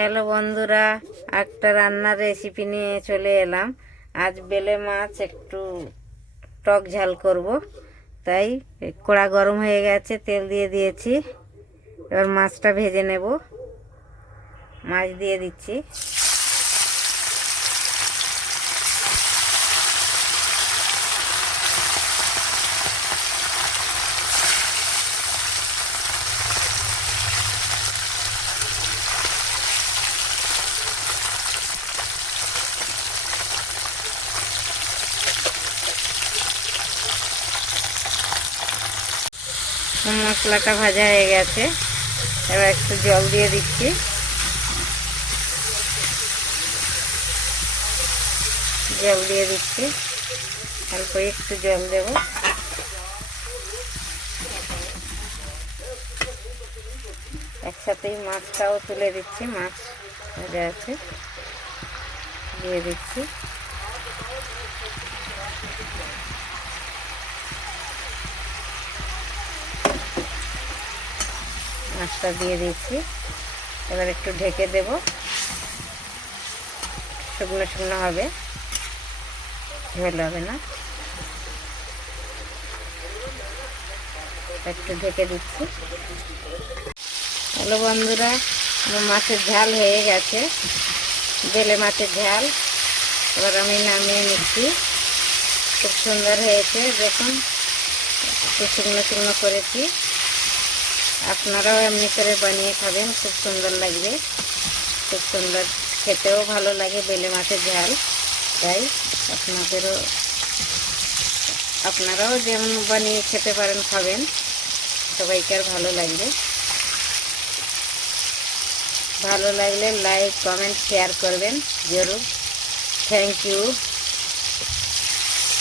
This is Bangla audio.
হ্যালো বন্ধুরা, একটা রান্নার রেসিপি নিয়ে চলে এলাম। আজ বেলে মাছ একটু টক ঝাল করব, তাই কড়া গরম হয়ে গেছে, তেল দিয়ে দিয়েছি। এবার মাছটা ভেজে নেব। মাছ দিয়ে দিচ্ছি। মশলাটা ভাজা হয়ে গেছে, এবার একটু জল দিয়ে দিচ্ছি। জল দিয়ে দিচ্ছি, অল্প একটু জল দেব। একসাথেই মাছটাও তুলে দিচ্ছি। মাছ ভাজা আছে, দিয়ে দিচ্ছি। মাছটা দিয়ে দিচ্ছি, এবার একটু ঢেকে দেব। শুকনো শুকনো হবে, ঝোল হবে না। একটু ঢেকে দিচ্ছি। হ্যালো বন্ধুরা, আমার মাছের ঝাল হয়ে গেছে, বেলে মাছের ঝাল। এবার আমি নামিয়ে নিচ্ছি। খুব সুন্দর হয়েছে, দেখুন একটু শুকনো শুকনো করেছি। আপনারাও এমনি করে বানিয়ে খাবেন, খুব সুন্দর লাগবে। খুব সুন্দর, খেতেও ভালো লাগে বেলে মাছের ঝাল। তাই আপনারাও যেমন বানিয়ে খেতে পারেন, খাবেন, সবাইকে আর ভালো লাগবে। ভালো লাগলে লাইক, কমেন্ট, শেয়ার করবেন জরুর। Thank you.